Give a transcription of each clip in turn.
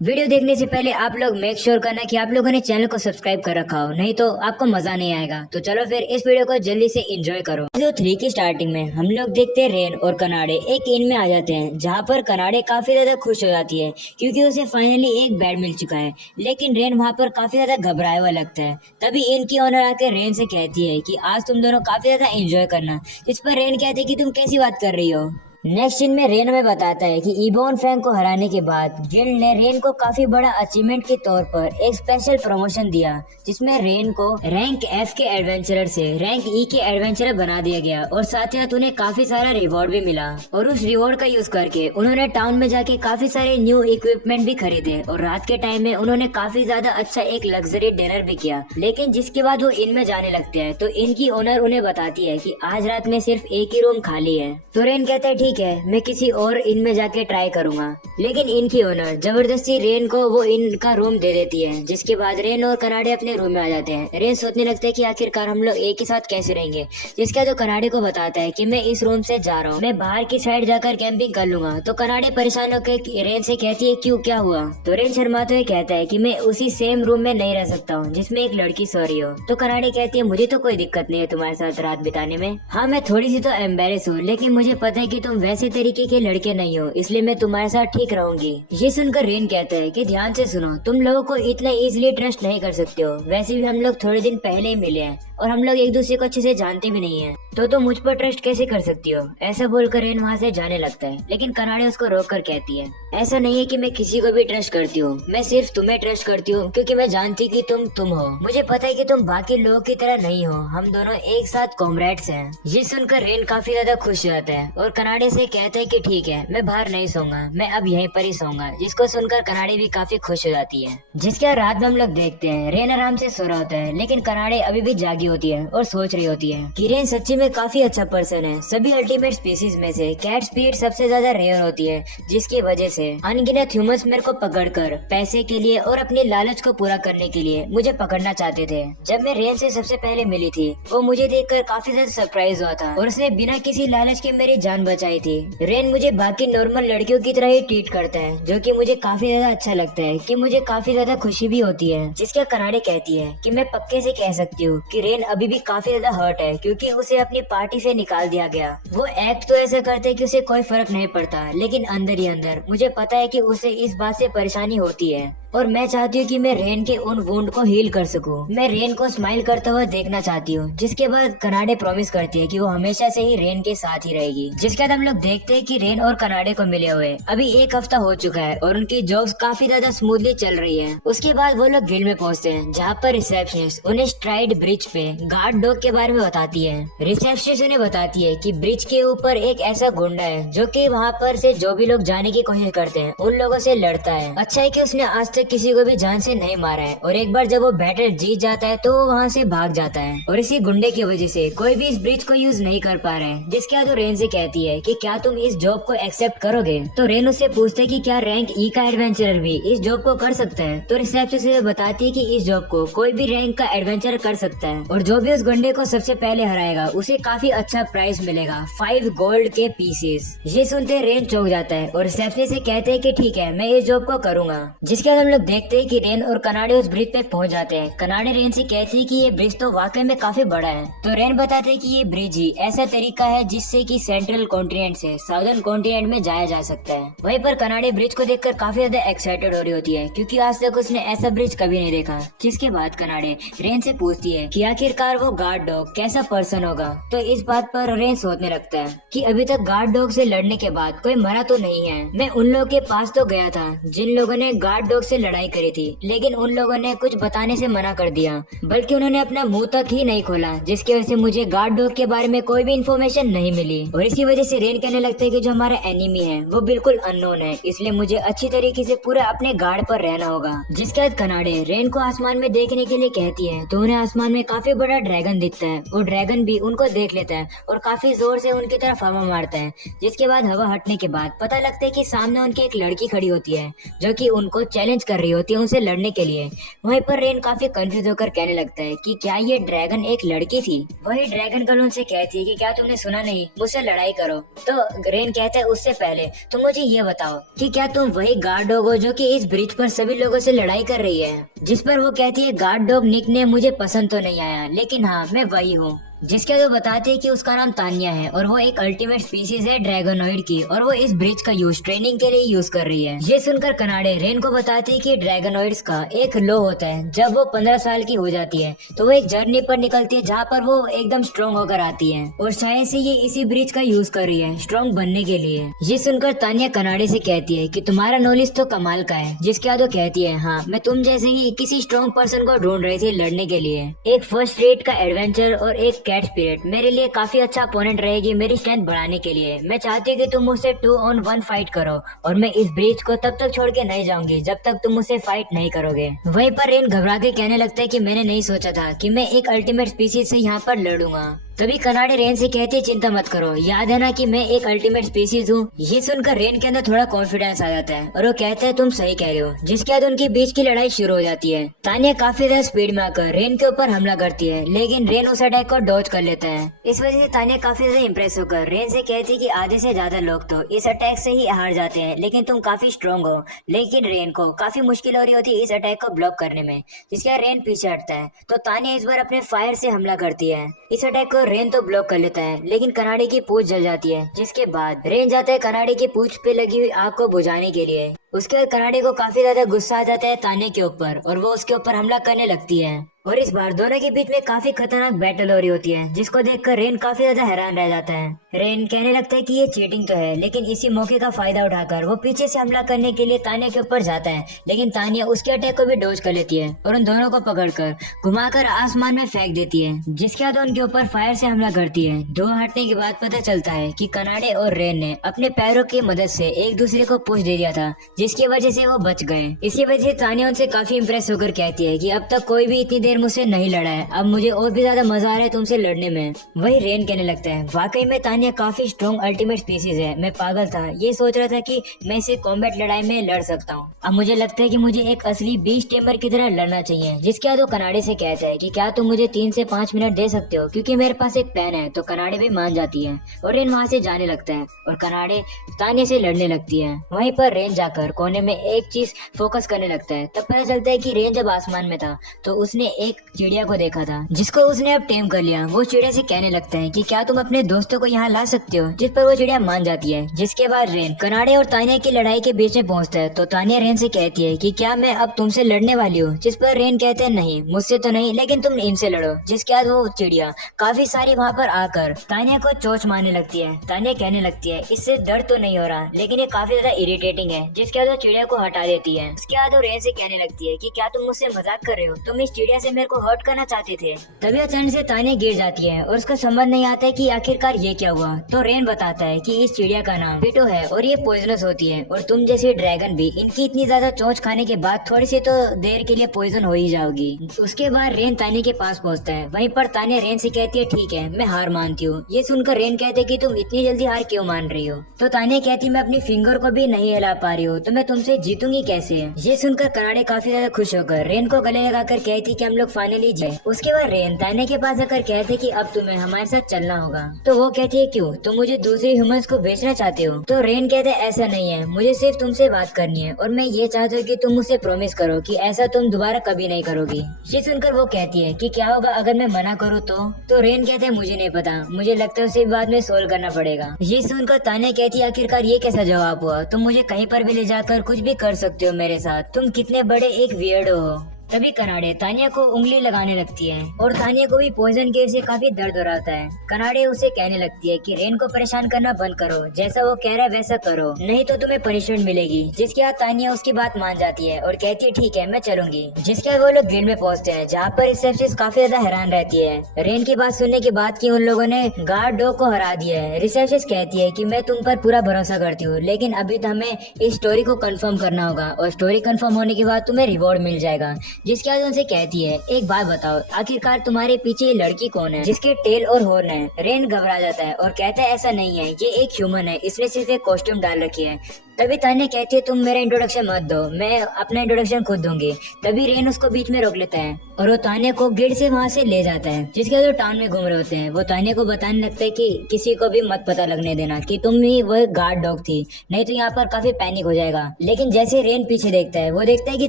Video देखने से पहले आप लोग मेक श्योर करना कि आप लोगों ने चैनल को सब्सक्राइब कर रखा हो, नहीं तो आपको मजा नहीं आएगा। तो चलो फिर इस वीडियो को जल्दी से एंजॉय करो। वीडियो 3 की स्टार्टिंग में हम लोग देखते हैं रेन और कनाडे एक इन में आ जाते हैं, जहाँ पर कनाडे काफी ज्यादा खुश हो जाती है क्योंकि उसे फाइनली एक बेड मिल चुका है। लेकिन रेन वहाँ पर काफी ज्यादा घबराया हुआ लगता है। तभी इनकी ओनर आकर रेन से कहती है कि आज तुम दोनों काफी ज्यादा एंजॉय करना। इस पर रेन कहते हैं कि तुम कैसी बात कर रही हो। नेक्स्ट सीन में रेन हमें बताता है कि इबोन फ्रैंक को हराने के बाद गिल्ड ने रेन को काफी बड़ा अचीवमेंट के तौर पर एक स्पेशल प्रमोशन दिया, जिसमें रेन को रैंक एफ के एडवेंचरर से रैंक ई के एडवेंचरर बना दिया गया और साथ ही साथ उन्हें काफी सारा रिवॉर्ड भी मिला। और उस रिवॉर्ड का यूज करके उन्होंने टाउन में जाके काफी सारे न्यू इक्विपमेंट भी खरीदे और रात के टाइम में उन्होंने काफी ज्यादा अच्छा एक लग्जरी डिनर भी किया। लेकिन जिसके बाद वो इन में जाने लगते हैं तो इनकी ओनर उन्हें बताती है कि आज रात में सिर्फ एक ही रूम खाली है। तो रेन कहता है ठीक है, मैं किसी और इन में जाके ट्राई करूंगा। लेकिन इनकी ओनर जबरदस्ती रेन को वो इनका रूम दे देती है, जिसके बाद रेन और कनाडे अपने रूम में आ जाते हैं। रेन सोचने लगता है कि आखिरकार हम लोग एक ही साथ कैसे रहेंगे, जिसका तो कनाडे को बताता है कि मैं इस रूम से जा रहा हूँ, मैं बाहर की साइड जाकर कैंपिंग कर लूंगा। तो कनाडे परेशान होकर रेन से कहती है क्यों, क्या हुआ। तो रेन शर्माते हुए कहता है कि मैं उसी सेम रूम में नहीं रह सकता हूँ जिसमें एक लड़की सो रही हो। तो कनाडे कहती है मुझे तो कोई दिक्कत नहीं है तुम्हारे साथ रात बिताने में। हाँ, मैं थोड़ी सी तो एम्बेरस हूँ, लेकिन मुझे पता है कि तुम वैसे तरीके के लड़के नहीं हो, इसलिए मैं तुम्हारे साथ ठीक रहूंगी। ये सुनकर रेन कहता है कि ध्यान से सुनो, तुम लोगों को इतना इजीली ट्रस्ट नहीं कर सकते हो। वैसे भी हम लोग थोड़े दिन पहले ही मिले हैं और हम लोग एक दूसरे को अच्छे से जानते भी नहीं है, तो तुम मुझ पर ट्रस्ट कैसे कर सकती हो। ऐसा बोलकर रेन वहाँ से जाने लगता है, लेकिन कनाडे उसको रोक कर कहती है ऐसा नहीं है कि मैं किसी को भी ट्रस्ट करती हूँ, मैं सिर्फ तुम्हें ट्रस्ट करती हूँ क्योंकि मैं जानती कि तुम हो। मुझे पता है कि तुम बाकी लोगों की तरह नहीं हो, हम दोनों एक साथ कॉमरेड्स हैं। ये सुनकर रेन काफी ज्यादा खुश हो जाता है और कनाडे से कहता है कि ठीक है, मैं बाहर नहीं सोऊंगा, मैं अब यहीं पर ही सोऊंगा। जिसको सुनकर कनाडे भी काफी खुश हो जाती है। जिसके बाद रात में हम लोग देखते हैं रेन आराम से सो रहा होता है, लेकिन कनाडे अभी भी जागी होती है और सोच रही होती है कि रेन सच्ची में काफी अच्छा पर्सन है। सभी अल्टीमेट स्पीसीज में से कैट स्पीड सबसे ज्यादा रेयर होती है, जिसकी वजह से अनगिनत ह्यूमंस मेरे को पकड़कर पैसे के लिए और अपने लालच को पूरा करने के लिए मुझे पकड़ना चाहते थे। जब मैं रेन से सबसे पहले मिली थी, वो मुझे देखकर काफी ज्यादा सरप्राइज हुआ था और उसने बिना किसी लालच के मेरी जान बचाई थी। रेन मुझे बाकी नॉर्मल लड़कियों की तरह ही ट्रीट करता है, जो कि मुझे काफी ज्यादा अच्छा लगता है, कि मुझे काफी ज्यादा खुशी भी होती है। जिसका कनाडे कहती है कि मैं पक्के से कह सकती हूँ कि रेन अभी भी काफी ज्यादा हर्ट है क्योंकि उसे अपनी पार्टी से निकाल दिया गया। वो एक्ट तो ऐसा करते हैं कि उसे कोई फर्क नहीं पड़ता, लेकिन अंदर ही अंदर मुझे पता है कि उसे इस बात से परेशानी होती है और मैं चाहती हूँ कि मैं रेन के उन वुंड को हील कर सकूं। मैं रेन को स्माइल करता हुआ देखना चाहती हूँ। जिसके बाद कनाडे प्रॉमिस करती है कि वो हमेशा से ही रेन के साथ ही रहेगी। जिसके बाद हम लोग देखते हैं कि रेन और कनाडे को मिले हुए अभी एक हफ्ता हो चुका है और उनकी जॉब्स काफी ज्यादा स्मूथली चल रही है। उसके बाद वो लोग गिल्ड में पहुँचते हैं, जहाँ पर रिसेप्शनिस्ट उन्हें स्ट्राइड ब्रिज पे गार्ड डॉग के बारे में बताती है। रिसेप्शनिस्ट उन्हें बताती है कि ब्रिज के ऊपर एक ऐसा गुंडा है जो कि वहाँ पर से जो भी लोग जाने की कोशिश करते हैं उन लोगों से लड़ता है। अच्छा है कि उसने आज तक किसी को भी जान से नहीं मारा है और एक बार जब वो बैटल जीत जाता है तो वो वहाँ से भाग जाता है और इसी गुंडे की वजह से कोई भी इस ब्रिज को यूज नहीं कर पा रहे हैं। जिसके बाद वो रेन से कहती है कि क्या तुम इस जॉब को एक्सेप्ट करोगे। तो रेन उससे पूछते है कि क्या रैंक ई का एडवेंचरर भी इस जॉब को कर सकता है। तो रिसेप्शन से बताती है कि इस जॉब को कोई भी रैंक का एडवेंचरर कर सकता है और जो भी उस गुंडे को सबसे पहले हराएगा उसे काफी अच्छा प्राइस मिलेगा, 5 गोल्ड के पीसेस। ये सुनते रेन चौंक जाता है और रिसेप्शन से कहते हैं कि ठीक है, मैं इस जॉब को करूंगा। जिसके बाद हम लोग देखते हैं कि रेन और कनाडे उस ब्रिज पे पहुंच जाते हैं। कनाडे रेन से कहती है कि ये ब्रिज तो वाकई में काफी बड़ा है। तो रेन बताते हैं कि ये ब्रिज ही ऐसा तरीका है जिससे कि सेंट्रल कॉन्टिनेंट से साउदर्न कॉन्टिनेंट में जाया जा सकता है। वहीं पर कनाडे ब्रिज को देखकर काफी ज्यादा एक्साइटेड हो रही होती है क्योंकि आज तक उसने ऐसा ब्रिज कभी नहीं देखा। जिसके बाद कनाडे रेन से पूछती है कि आखिरकार वो गार्ड डॉग कैसा पर्सन होगा। तो इस बात पर रेन सोचने लगता है कि अभी तक गार्ड डॉग से लड़ने के बाद कोई मरा तो नहीं है। मैं उन लोगों के पास तो गया था जिन लोगों ने गार्ड डॉग से लड़ाई करी थी, लेकिन उन लोगों ने कुछ बताने से मना कर दिया, बल्कि उन्होंने अपना मुंह तक ही नहीं खोला, जिसकी वजह से मुझे गार्ड डॉग के बारे में कोई भी इन्फॉर्मेशन नहीं मिली। और इसी वजह से रेन कहने लगता है कि जो हमारा एनिमी है वो बिल्कुल अननोन है, इसलिए मुझे अच्छी तरीके से पूरा अपने गार्ड पर रहना होगा। जिसके बाद कनाडे रेन को आसमान में देखने के लिए कहती है तो उन्हें आसमान में काफी बड़ा ड्रैगन दिखता है और ड्रैगन भी उनको देख लेता है और काफी जोर से उनकी तरफ हवा मारता है। जिसके बाद हवा हटने के बाद पता लगता है कि सामने उनकी एक लड़की खड़ी होती है जो कि उनको चैलेंज कर रही होती है उनसे लड़ने के लिए। वहीं पर रेन काफी कंफ्यूज होकर कहने लगता है कि क्या ये ड्रैगन एक लड़की थी। वही ड्रैगन गर्ल उनसे कहती है कि क्या तुमने सुना नहीं, मुझसे लड़ाई करो। तो रेन कहता है उससे पहले तुम मुझे ये बताओ कि क्या तुम वही गार्ड डॉग हो जो कि इस ब्रिज पर सभी लोगों से लड़ाई कर रही है। जिस पर वो कहती है गार्ड डॉग निकनेम मुझे पसंद तो नहीं आया, लेकिन हाँ मैं वही हूँ। जिसके वो बताते हैं कि उसका नाम तान्या है और वो एक अल्टीमेट स्पीसीज है ड्रैगनॉइड की, और वो इस ब्रिज का यूज ट्रेनिंग के लिए यूज कर रही है। ये सुनकर कनाडे रेन को बताते हैं कि ड्रैगनॉइड्स का एक लो होता है, जब वो 15 साल की हो जाती है तो वो एक जर्नी पर निकलती है जहाँ पर वो एकदम स्ट्रॉन्ग होकर आती है, और शायद से ये इसी ब्रिज का यूज कर रही है स्ट्रॉन्ग बनने के लिए। ये सुनकर तान्या कनाडे से कहती है कि तुम्हारा नॉलेज तो कमाल का है। जिसके बाद वो कहती है हाँ मैं तुम जैसे ही किसी स्ट्रॉन्ग पर्सन को ढूंढ रही थी लड़ने के लिए। एक फर्स्ट रेट का एडवेंचर और एक कैट स्पिरिट मेरे लिए काफी अच्छा अपोनेंट रहेगी मेरी स्ट्रेंथ बढ़ाने के लिए। मैं चाहती हूँ कि तुम मुझसे 2 on 1 फाइट करो, और मैं इस ब्रिज को तब तक छोड़ के नहीं जाऊंगी जब तक तुम मुझसे फाइट नहीं करोगे। वहीं पर रेन घबरा के कहने लगता है कि मैंने नहीं सोचा था कि मैं एक अल्टीमेट स्पीसीज से यहाँ पर लड़ूंगा। तभी कनाडे रेन से कहते चिंता मत करो, याद है ना कि मैं एक अल्टीमेट स्पीसीज हूँ। ये सुनकर रेन के अंदर थोड़ा कॉन्फिडेंस आ जाता है और वो कहता है तुम सही कह रहे हो। जिसके बाद उनके बीच की लड़ाई शुरू हो जाती है। तान्या काफी ज्यादा स्पीड में आकर रेन के ऊपर हमला करती है, लेकिन रेन उस अटैक को डॉज कर लेता है। इस वजह से तान्या काफी ज्यादा इम्प्रेस होकर रेन से कहती है कि आधे से ज्यादा लोग तो इस अटैक से ही हार जाते हैं, लेकिन तुम काफी स्ट्रॉन्ग हो। लेकिन रेन को काफी मुश्किल हो रही होती है इस अटैक को ब्लॉक करने में, जिसके बाद रेन पीछे हटता है तो तान्या इस बार अपने फायर से हमला करती है। इस अटैक को रेन तो ब्लॉक कर लेता है, लेकिन कनाडे की पूंछ जल जाती है। जिसके बाद रेन जाता है कनाडे की पूंछ पे लगी हुई आग को बुझाने के लिए। उसके बाद कनाडे को काफी ज्यादा गुस्सा आ जाता है तान्या के ऊपर, और वो उसके ऊपर हमला करने लगती है। और इस बार दोनों के बीच में काफी खतरनाक बैटल हो रही होती है, जिसको देखकर रेन काफी ज्यादा हैरान रह जाता है। रेन कहने लगता है कि ये चीटिंग तो है, लेकिन इसी मौके का फायदा उठाकर वो पीछे से हमला करने के लिए तान्या के ऊपर जाता है, लेकिन तान्या उसके अटैक को भी डॉज कर लेती है और उन दोनों को पकड़कर घुमाकर आसमान में फेंक देती है। जिसके बाद उनके ऊपर फायर से हमला करती है। दो हटने के बाद पता चलता है कि कनाडे और रेन ने अपने पैरों की मदद से एक दूसरे को पुश दे दिया था, जिसकी वजह से वो बच गए। इसी वजह से तान्या उनसे काफी इम्प्रेस होकर कहती है कि अब तक कोई भी इतनी देर मुझसे नहीं लड़ा है, अब मुझे और भी ज्यादा मजा आ रहा है तुमसे लड़ने में। वही रेन कहने लगता है वाकई में तान्या काफी स्ट्रॉन्ग अल्टीमेट स्पीसीज है, मैं पागल था, ये सोच रहा था कि मैं इसे कॉम्बैट लड़ाई में लड़ सकता हूँ। अब मुझे लगता है कि मुझे एक असली बीस्ट टेमर की तरह लड़ना चाहिए। जिसके बाद वो कनाडे से कहता है कि क्या तुम मुझे 3 से 5 मिनट दे सकते हो, क्योंकि मेरे पास एक पेन है। तो कनाडे भी मान जाती है और रेन वहाँ से जाने लगता है और कनाडे तान्या से लड़ने लगती है। वहीं पर रेन जाकर कोने में एक चीज फोकस करने लगता है। तब पता चलता है कि रेन जब आसमान में था तो उसने एक चिड़िया को देखा था, जिसको उसने अब टेम कर लिया। वो चिड़िया से कहने लगता है कि क्या तुम अपने दोस्तों को यहाँ ला सकते हो, जिस पर वो चिड़िया मान जाती है। जिसके बाद रेन कनाडे और तान्या की लड़ाई के बीच में पहुँचता है तो तान्या रेन से कहती है कि क्या मैं अब तुमसे लड़ने वाली हूँ, जिस पर रेन कहते हैं नहीं, मुझसे तो नहीं, लेकिन तुम इनसे लड़ो। जिसके बाद वो चिड़िया काफी सारी वहाँ पर आकर तान्या को चोंच मारने लगती है। तान्या कहने लगती है इससे दर्द तो नहीं हो रहा, लेकिन ये काफी ज्यादा इरिटेटिंग है। जिसके बाद वो चिड़िया को हटा देती है। उसके बाद वो रेन से कहने लगती है कि क्या तुम मुझसे मजाक कर रहे हो, तुम इस चिड़िया से मेरे को हर्ट करना चाहते थे। तभी अचानक से तान्या गिर जाती है और उसको समझ नहीं आता है कि आखिरकार ये क्या हुआ। तो रेन बताता है कि इस चिड़िया का नाम पिटो है और ये पॉइजनस होती है, और तुम जैसे ड्रैगन भी इनकी इतनी ज्यादा चोंच खाने के बाद थोड़ी सी तो देर के लिए पॉइजन हो ही जाओगी। उसके बाद रेन तान्या के पास पहुंचता है। वहीं पर तान्या रेन से कहती है ठीक है मैं हार मानती हूँ। ये सुनकर रेन कहते कि तुम इतनी जल्दी हार क्यों मान रही हो। तो तान्या कहती मैं अपनी फिंगर को भी नहीं हिला पा रही हूँ, तो मैं तुमसे जीतूंगी कैसे। ये सुनकर कनाडे काफी ज्यादा खुश होकर रेन को गले लगाकर कहती कि हम लोग फाइनली जीते। उसके बाद रेन तान्या के पास आकर कहते कि अब तुम्हें हमारे साथ चलना होगा। तो वो कहती है क्यों, तुम मुझे दूसरे ह्यूमंस को बेचना चाहते हो। तो रेन कहते ऐसा नहीं है, मुझे सिर्फ तुमसे बात करनी है, और मैं ये चाहती हूँ कि तुम मुझसे प्रॉमिस करो कि ऐसा तुम दोबारा कभी नहीं करोगी। ये सुनकर वो कहती है कि क्या होगा अगर मैं मना करूँ तो रेन कहते हैं मुझे नहीं पता, मुझे लगता है उसे बाद में सोल्व करना पड़ेगा। ये सुनकर तान्या कहती है आखिरकार ये कैसा जवाब हुआ, तुम मुझे कहीं पर भी ले जाकर कुछ भी कर सकते हो मेरे साथ, तुम कितने बड़े एक वियर्डो हो। तभी कनाडे तान्या को उंगली लगाने लगती है और तान्या को भी पॉइजन के से काफी दर्द हो रहा होता है। कनाडे उसे कहने लगती है कि रेन को परेशान करना बंद करो, जैसा वो कह रहा है वैसा करो, नहीं तो तुम्हें पनिशमेंट मिलेगी। जिसके बाद तान्या उसकी बात मान जाती है और कहती है ठीक है मैं चलूंगी। जिसके बाद वो लोग गिल्ड में पहुंचते हैं, जहाँ पर रिसेप्शनिस्ट काफी ज्यादा हैरान रहती है रेन की बात सुनने के बाद कि उन लोगों ने गार्ड डॉग को हरा दिया है। रिसेप्शनिस्ट कहती है कि मैं तुम पर पूरा भरोसा करती हूँ, लेकिन अभी तो हमें इस स्टोरी को कंफर्म करना होगा, और स्टोरी कंफर्म होने के बाद तुम्हें रिवॉर्ड मिल जाएगा। जिसके बाद उनसे कहती है एक बात बताओ, आखिरकार तुम्हारे पीछे ये लड़की कौन है जिसके टेल और हॉर्न है। रेन घबरा जाता है और कहता है ऐसा नहीं है, ये एक ह्यूमन है, इसने सिर्फ एक कॉस्ट्यूम डाल रखी है। तभी तान्या कहती है तुम मेरा इंट्रोडक्शन मत दो, मैं अपना इंट्रोडक्शन खुद दूंगी। तभी रेन उसको बीच में रोक लेता है और वो तान्या को गेट से वहाँ से ले जाता है। जिसके बाद वो टाउन में घूम रहे होते हैं। वो तान्या को बताने लगता है कि किसी को भी मत पता लगने देना कि तुम ही वो गार्ड डॉग थी, नहीं तो यहाँ पर काफी पैनिक हो जाएगा। लेकिन जैसे रेन पीछे देखता है, वो देखता है कि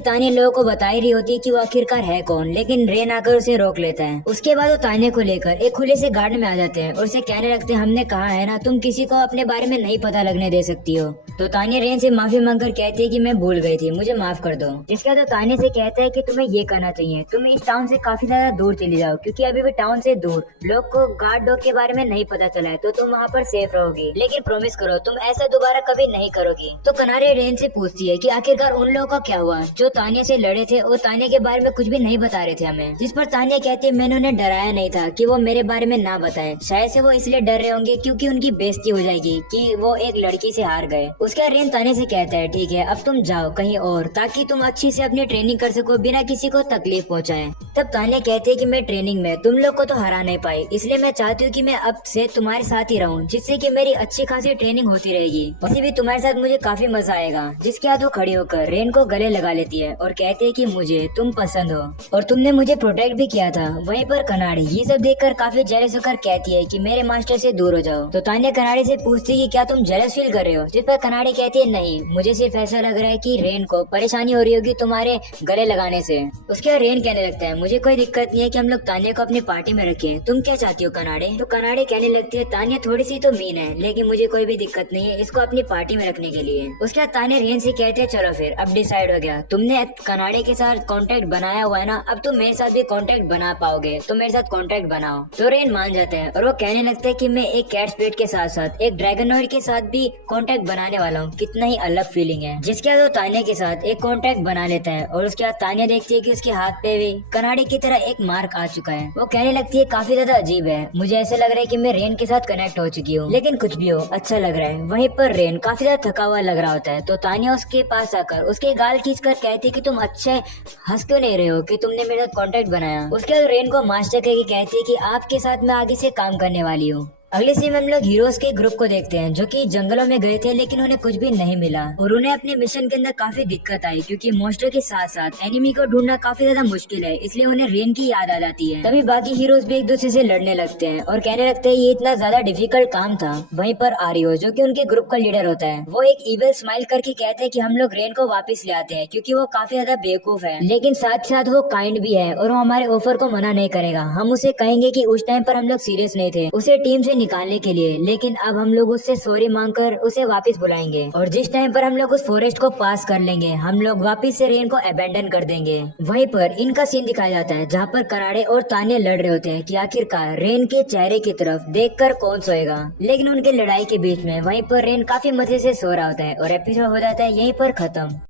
तान्या लोगों को बता ही रही होती है कि वो आखिरकार है कौन, लेकिन रेन आकर उसे रोक लेता है। उसके बाद वो तान्या को लेकर एक खुले से गार्डन में आ जाते हैं और उसे कहने लगते हैं हमने कहा है ना तुम किसी को अपने बारे में नहीं पता लगने दे सकती हो। तो तान्या रेन से माफी मांगकर कहती है कि मैं भूल गई थी, मुझे माफ कर दो। जिसके बाद तान्या से कहता है कि तुम्हें ये करना चाहिए, तुम इस टाउन से काफी ज्यादा दूर चली जाओ, क्योंकि अभी भी टाउन से दूर लोग को गार्ड डॉग के बारे में नहीं पता चला है, तो तुम वहाँ पर सेफ रहोगी। लेकिन प्रॉमिस करो तुम ऐसा दोबारा कभी नहीं करोगी। तो कनारी रेन से पूछती है कि आखिरकार उन लोगों का क्या हुआ जो तान्या से लड़े थे और तान्या के बारे में कुछ भी नहीं बता रहे थे हमें। जिस पर तान्या कहती है मैंने उन्हें डराया नहीं था कि वो मेरे बारे में ना बताए, शायद से वो इसलिए डर रहे होंगे क्योंकि उनकी बेइज्जती हो जाएगी कि वो एक लड़की से हार गए। उसके बाद रेन तान्या से कहता है ठीक है अब तुम जाओ कहीं और, ताकि तुम अच्छी से अपनी ट्रेनिंग कर सको बिना किसी को तकलीफ पहुंचाए। तब तान्या कहती है कि मैं ट्रेनिंग में तुम लोग को तो हरा नहीं पाई, इसलिए मैं चाहती हूँ कि मैं अब से तुम्हारे साथ ही रहूं, जिससे कि मेरी अच्छी खासी ट्रेनिंग होती रहेगी। वैसे भी तुम्हारे साथ मुझे काफी मजा आएगा। जिसके बाद वो खड़ी होकर रेन को गले लगा लेती है और कहती है कि मुझे तुम पसंद हो और तुमने मुझे प्रोटेक्ट भी किया था। वहीं पर कनाडी ये सब देखकर काफी जेलस होकर कहती है कि मेरे मास्टर से दूर हो जाओ। तो तान्या कनाडी से पूछती है कि क्या तुम जेलस फील कर रहे हो। जिस पर कनाडी कहती है नहीं, मुझे सिर्फ ऐसा लग रहा है कि रेन को परेशानी हो रही होगी तुम्हारे गले लगाने से। उसके बाद रेन कहने लगता है मुझे कोई दिक्कत नहीं है कि हम लोग तान्या को अपनी पार्टी में रखें, तुम क्या चाहती हो कनाडे। तो कनाडे कहने लगती है तान्या थोड़ी सी तो मीन है, लेकिन मुझे कोई भी दिक्कत नहीं है इसको अपनी पार्टी में रखने के लिए। उसके बाद तान्या रेन से कहते हैं चलो फिर अब डिसाइड हो गया, तुमने कनाडे के साथ कॉन्टेक्ट बनाया हुआ है ना, अब तुम मेरे साथ भी कॉन्टेक्ट बना पाओगे, तो मेरे साथ कॉन्टेक्ट बनाओ। तो रेन मान जाता है और वो कहने लगता है कि मैं एक कैट स्पिरिट के साथ साथ एक ड्रैगनॉइड के साथ भी कॉन्टेक्ट बनाने वाला हूँ, कितना ही अलग फीलिंग है। जिसके बाद वो तान्या के साथ एक कॉन्टेक्ट बना लेता है और उसके बाद तान्या देखती है कि उसके हाथ पे भी कनाडी की तरह एक मार्क आ चुका है। वो कहने लगती है काफी ज्यादा अजीब है, मुझे ऐसा लग रहा है कि मैं रेन के साथ कनेक्ट हो चुकी हूँ, लेकिन कुछ भी हो अच्छा लग रहा है। वहीं पर रेन काफी ज्यादा थका हुआ लग रहा होता है। तो तान्या उसके पास आकर उसके गाल खींचकर कहती है कि तुम अच्छे हंस क्यों नहीं रहे हो कि तुमने मेरे साथ कॉन्टेक्ट बनाया। उसके बाद रेन को मास्टर करके कहती है कि आपके साथ मैं आगे से काम करने वाली हूँ। अगले सीन में हम लोग हीरोज के ग्रुप को देखते हैं जो कि जंगलों में गए थे, लेकिन उन्हें कुछ भी नहीं मिला और उन्हें अपने मिशन के अंदर काफी दिक्कत आई, क्योंकि मॉन्स्टर के साथ साथ एनिमी को ढूंढना काफी ज्यादा मुश्किल है, इसलिए उन्हें रेन की याद आ जाती है। तभी बाकी हीरोज भी एक दूसरे से लड़ने लगते हैं और कहने लगते हैं ये इतना ज्यादा डिफिकल्ट काम था। वहीं पर आर्यो जो कि उनके ग्रुप का लीडर होता है, वो एक इविल स्माइल करके कहते हैं कि हम लोग रेन को वापस ले आते हैं, क्योंकि वो काफी ज्यादा बेवकूफ है, लेकिन साथ साथ वो काइंड भी है और वो हमारे ऑफर को मना नहीं करेगा। हम उसे कहेंगे कि उस टाइम पर हम लोग सीरियस नहीं थे उसे टीम से निकालने के लिए, लेकिन अब हम लोग उससे सॉरी मांगकर उसे वापस बुलाएंगे और जिस टाइम पर हम लोग उस फॉरेस्ट को पास कर लेंगे हम लोग वापस से रेन को अबेंडन कर देंगे। वहीं पर इनका सीन दिखाया जाता है जहाँ पर कनाडे और तान्या लड़ रहे होते हैं कि आखिरकार रेन के चेहरे की तरफ देखकर कौन सोएगा। लेकिन उनके लड़ाई के बीच में वहीं पर रेन काफी मजे से सो रहा होता है और एपिसोड हो जाता है यहीं पर खत्म।